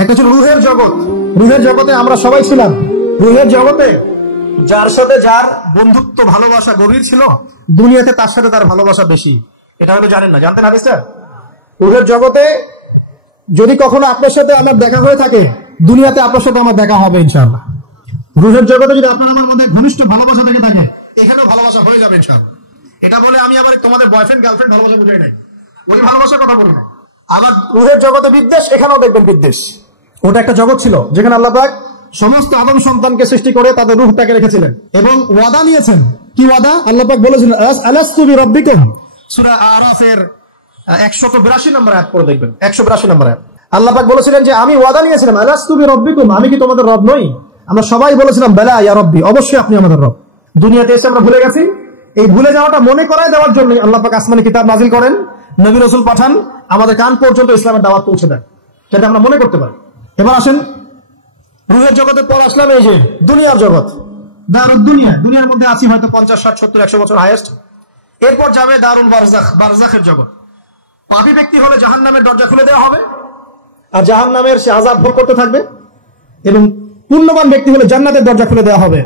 একটা ছিল রুহের জগৎ। রুহের জগতে আমরা সবাই ছিলাম। রুহের জগতে যার সাথে যার বন্ধুত্ব ভালোবাসা গভীর ছিল, দুনিয়াতে তার সাথে তার ভালোবাসা বেশি। এটা হয়তো জানেন না, জানতেন হাদিসটা? রুহের জগতে যদি কখনো আপনার সাথে আমার দেখা হয়ে থাকে, দুনিয়াতে আপনার সাথে আমার দেখা হবে ইনশাআল্লাহ। রুহের জগতে যদি আপনার আমার মধ্যে ঘনিষ্ঠ ভালোবাসা থেকে থাকে, এখানেও ভালোবাসা হয়ে যাবে ইনশাআল্লাহ। এটা বলে আমি আবার তোমাদের বয়ফ্রেন্ড গার্লফ্রেন্ড ভালোবাসা বুঝাই নাই, ওই ভালোবাসার কথা বলি না। আবার রুহের জগতে বিদ্বেষ, এখানেও দেখবেন বিদ্বেষ। ওটা একটা জগৎ ছিল যেখানে আল্লাহ পাক সমস্ত আদম সন্তানকে সৃষ্টি করে তাদের রূহটাকে রেখেছিলেন এবং ওয়াদা নিয়েছেন। কি ওয়াদা? আল্লাহ পাক বলেছিলেন আলাস্তু বিরাব্বিকুম, সূরা আরাফের 182 নম্বর আয়াত পড়ে দেখবেন, 182 নম্বর আয়াত। আল্লাহ পাক বলেছিলেন যে আমি ওয়াদা নিয়েছিলাম, আলাস্তু বিরাব্বিকুম, আমি কি তোমাদের রব নই? আমরা সবাই বলেছিলাম বেলা ইয়া রব্বি, অবশ্যই আপনি আমাদের রব। দুনিয়াতে এসে আমরা ভুলে গেছি। এই ভুলে যাওয়াটা মনে করায় দেওয়ার জন্য আল্লাহ পাক আসমানি কিতাব নাজিল করেন, নবী রাসূল পাঠান, আমাদের কান পর্যন্ত ইসলামের দাওয়াত পৌঁছে দেন, যাতে আমরা মনে করতে পারি। এবার আসেন রুহের জগতের পর আসলাম এই যে দুনিয়ার জগৎ, দারুদ দুনিয়া। দুনিয়ার মধ্যে আছি হয়তো 50, 60, 70, 100 বছর হাইয়েস্ট। এরপর যাবে দারুল বারজাখ, বারজাখের জগৎ। পাপী ব্যক্তি হলে জাহান্নামের দরজা খুলে দেওয়া হবে আর জাহান্নামের সে আযাব ভোগ করতে থাকবে, এবং পুণ্যবান ব্যক্তি হলে জান্নাতের দরজা খুলে দেওয়া হবে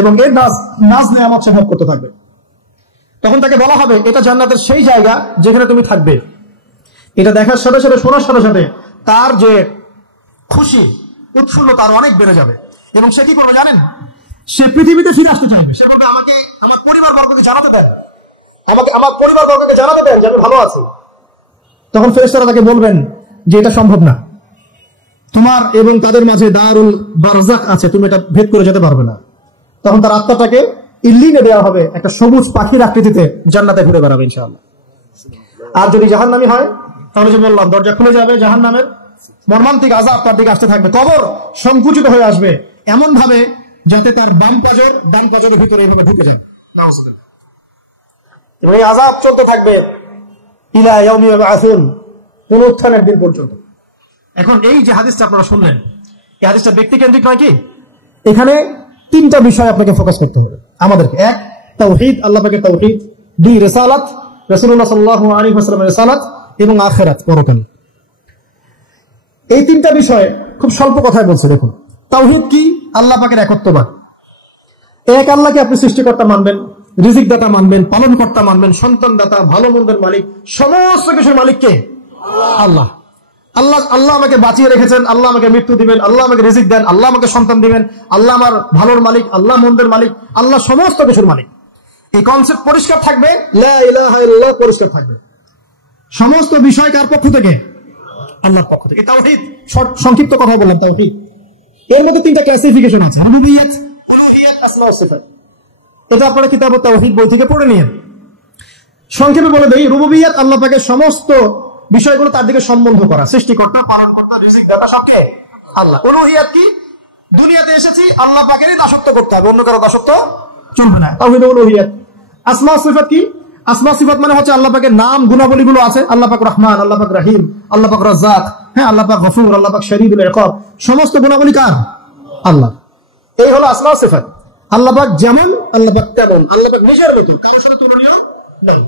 এবং এর নাজ নেয়ামত সে ভোগ করতে থাকবে। তখন তাকে বলা হবে এটা জান্নাতের সেই জায়গা যেখানে তুমি থাকবে। এটা দেখার সাথে সাথে, শোনার সাথে সাথে তার যে খুশি উৎফুল্ল তার অনেক বেড়ে যাবে। এবং সে কি করবে জানেন? সে পৃথিবীতে ফিরে আসতে চাইবে। সে বলবে আমাকে আমার পরিবার বর্গকে জানাতে দেন, আমাকে আমার পরিবার বর্গকে জানাতে দেন যে আমি ভালো আছি। তখন ফেরেশতারা তাকে বলবেন যে এটা সম্ভব না, তোমার এবং তাদের মাঝে দারুল বারজাখ আছে, তুমি এটা ভেদ করে যেতে পারবে না। তখন তার আত্মাটাকে ইল্লিনে দেওয়া হবে, একটা সবুজ পাখির আকৃতিতে জান্নাতে ঘুরে বেড়াবে ইনশাআল্লাহ। আর যদি জাহান্নামী হয় তাহলে যে বললাম দরজা খুলে যাবে, জাহান্নামের মর্মান্তিক আযাব তার দিকে আসতে থাকবে। কবর সংকুচিত হয়ে আসবে এমন ভাবে যাতে তার ডান পাজরের ভিতরে এইভাবে ঢুকে যায়। নাউযুবিল্লাহ। এবং এই আযাব চলতে থাকবে ইলা ইয়াউমি ইউবআসুন, পুনরুত্থানের দিন পর্যন্ত। এখন এই যে হাদিসটা আপনারা শুনলেন, এই হাদিসটা ব্যক্তি কেন্দ্রিক নয় কি? এখানে তিনটা বিষয় আপনাকে ফোকাস করতে হবে আমাদেরকে। এক, তাওহীদ, আল্লাহ পাকের তাওহীদ। দুই, রিসালাত, রাসূলুল্লাহ সাল্লাল্লাহু আলাইহি ওয়াসাল্লামের রিসালাত। এবং আখিরাত, পরকাল। এই তিনটা বিষয় খুব স্বল্প কথায় বলছে। দেখুন, তাওহীদ কি? আল্লাহ পাকের একত্ববাদ। এক আল্লাহকে আপনি সৃষ্টিকর্তা মানবেন, রিজিক দাতা মানবেন, পালন কর্তা মানবেন, সন্তান দাতা, ভালো মন্দের মালিক, সমস্ত কিছুর মালিক কে? আল্লাহ। আল্লাহ আমাকে বাঁচিয়ে রেখেছেন, আল্লাহ আমাকে মৃত্যু দিবেন, আল্লাহ আমাকে রিজিক দেন, আল্লাহ আমাকে সন্তান দিবেন, আল্লাহ আমার ভালোর মালিক, আল্লাহ মন্দের মালিক, আল্লাহ সমস্ত কিছুর মালিক। এই কনসেপ্ট পরিষ্কার থাকবে, লা ইলাহা ইল্লাল্লাহ পরিষ্কার থাকবে। সমস্ত বিষয় কার পক্ষ থেকে? আল্লাহর পক্ষ থেকে। তাওহীদ, সংক্ষিপ্ত কথা বললাম তাওহীদ। এর মধ্যে তিনটা ক্লাসিফিকেশন আছে, রুবুবিয়্যাত, উলুহিয়্যাত, আসমা ওয়া সিফাত। এটা আপনারা কিতাবুত তাওহীদ বই থেকে পড়ে নিন। সংক্ষেপে বলে দেই, রুবুবিয়্যাত আল্লাহ পাকের সমস্ত বিষয়গুলো তার দিকে সম্বন্ধ করা, সৃষ্টিকর্তা, পালনকর্তা, রিজিক দাতা সবকে আল্লাহ। উলুহিয়্যাত কি? দুনিয়াতে এসেছি আল্লাহ পাকেরই দাসত্ব করতে হবে, অন্য কারো দাসত্ব চলবে না। তাওহীদ উলুহিয়্যাত। আসমা ওয়া সিফাত কি? আসমা সিফাত মানে হচ্ছে আল্লাহ পাকের নাম গুণাবলী গুলো আছে। আল্লাহ পাক রহমান, আল্লাহ পাক রহিম, আল্লাহ পাক রাজ্জাক, হ্যাঁ, আল্লাহ পাক গফুর, আল্লাহ পাক শদীদুল ইকাব, সমস্ত গুণাবলী কার? আল্লাহ। এই হলো আসমা সিফাত। আল্লাহ পাক যেমন, আল্লাহ পাক তেমন, আল্লাহ পাক নিজের মতো, কারোর সাথে তুলনীয় নয়।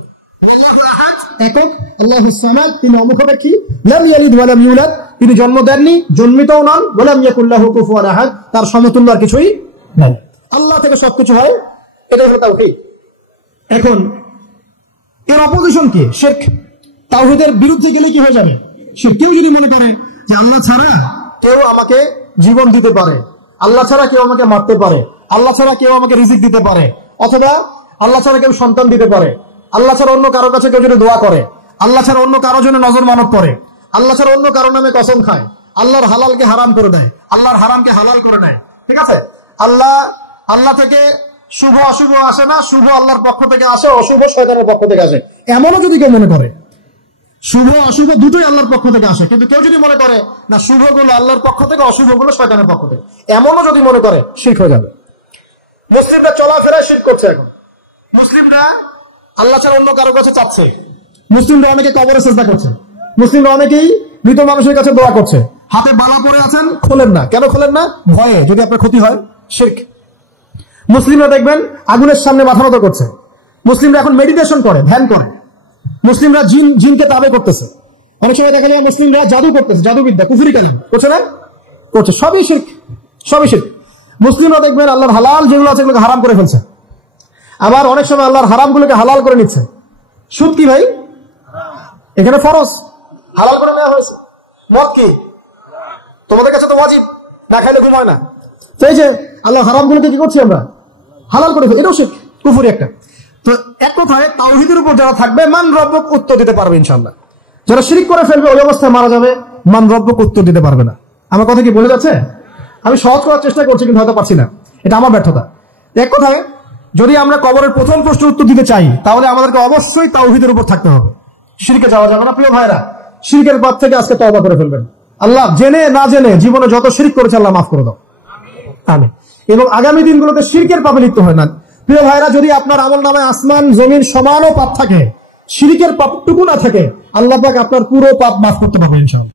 একক, আল্লাহুস সামাদ, তিনি অমুখাপেক্ষী, লাম ইয়ালিদ ওয়া লাম ইউলাদ, তিনি জন্ম দেননি, জন্মিতও নন, ওয়া লাম ইয়াকুল লাহু কুফুয়ান আহাদ, তার সমতুল্য আর কিছুই নাই। আল্লাহ থেকে সবকিছু হয়, এটাই হলো তাওহীদ। এখন এর অপোজিশন কি? শিরক। তাওহীদের বিরুদ্ধে গেলে কি হয়ে যাবে? শিরক। কেউ যদি মনে করে যে আল্লাহ ছাড়া কেউ আমাকে জীবন দিতে পারে, আল্লাহ ছাড়া কেউ আমাকে মারতে পারে, আল্লাহ ছাড়া কেউ আমাকে রিজিক দিতে পারে, অথবা আল্লাহ ছাড়া কেউ সন্তান দিতে পারে, আল্লাহ ছাড়া অন্য কারো কাছে কেউ যদি দোয়া করে, আল্লাহ ছাড়া অন্য কারো জন্য নজর মানত করে, আল্লাহ ছাড়া অন্য কারো নামে কসম খায়, আল্লাহর হালালকে হারাম করে দেয়, আল্লাহর হারামকে হালাল করে নেয়, ঠিক আছে? আল্লাহ থেকে শুভ অশুভ আসে না, শুভ আল্লাহর পক্ষ থেকে আসে, অশুভ শয়তানের পক্ষ থেকে আসে। এমনও যদি কেউ মনে করে, শুভ অশুভ দুটোই আল্লাহর পক্ষ থেকে আসে, কিন্তু কেউ যদি মনে করে না শুভগুলো আল্লাহর পক্ষ থেকে, অশুভগুলো শয়তানের পক্ষ থেকে, এমনও যদি মনে করে, শিরক হয়ে যাবে। মুসলিমরা চলাফেরায় শিরক করছে। এখন মুসলিমরা আল্লাহ ছাড়া অন্য কারো কাছে চাচ্ছে, মুসলিমরা অনেকে কবরে সিজদা করছে, মুসলিমরা অনেকেই মৃত মানুষের কাছে দোয়া করছে। হাতে বালা পরে আছেন, খোলেন না। কেন খোলেন না? ভয়ে, যদি আপনার ক্ষতি হয়। শিরক। মুসলিমরা দেখবেন আগুনের সামনে মাথা নত করছে। মুসলিমরা এখন মেডিটেশন করে, ধ্যান করে। মুসলিমরা জিনকে তাবে করতেছে। অনেক সময় দেখা যায় মুসলিমরা জাদু করতেছে, জাদুবিদ্যা, কুফরি কালাম করছে না, করছে, সবই শিরক, সবই শিরক। মুসলিমরা দেখবেন আল্লাহর হালাল যেগুলো আছে এগুলোকে হারাম করে ফেলছে, আবার অনেক সময় আল্লাহর হারামগুলোকে হালাল করে নিচ্ছে। সুদ কি ভাই? এখানে ফরজ, হালাল করে নেওয়া হয়েছে। মদ কি? তোমাদের কাছে তো ওয়াজিব, না খাইলে ঘুমায় না। তো এই যে আল্লাহ হারামগুলোকে কি করছি আমরা? হালাল করে ফেলি, এটাও শিরক, কুফরি একটা। তো এক কথায় তাওহীদের উপর যারা থাকবে মান রব্বক উত্তর দিতে পারবে ইনশাআল্লাহ। যারা শিরক করে ফেলবে ওই অবস্থায় মারা যাবে, মান রব্বক উত্তর দিতে পারবে না। আমার কথা কি বলে যাচ্ছে? আমি সহজ করার চেষ্টা করছি কিন্তু হয়তো পারছি না, এটা আমার ব্যর্থতা। এক কথায় যদি আমরা কবরের প্রথম প্রশ্নের উত্তর দিতে চাই তাহলে আমাদেরকে অবশ্যই তাওহীদের উপর থাকতে হবে, শিরকে যাওয়া যাবে না। প্রিয় ভাইরা, শিরকের পাপ থেকে আজকে তওবা করে ফেলবেন। আল্লাহ জেনে না জেনে জীবনে যত শিরক করেছে আল্লাহ মাফ করে দাও, আমিন। এবং আগামী দিনগুলোতে শিরকের পাপে লিপ্ত হয় না। প্রিয় ভাইরা, যদি আপনার আমল নামে আসমান জমিন সমানও পাপ থাকে, শিরকের পাপটুকু না থাকে, আল্লাহ পাক আপনার পুরো পাপ মাফ করতে পারবেন ইনশাআল্লাহ।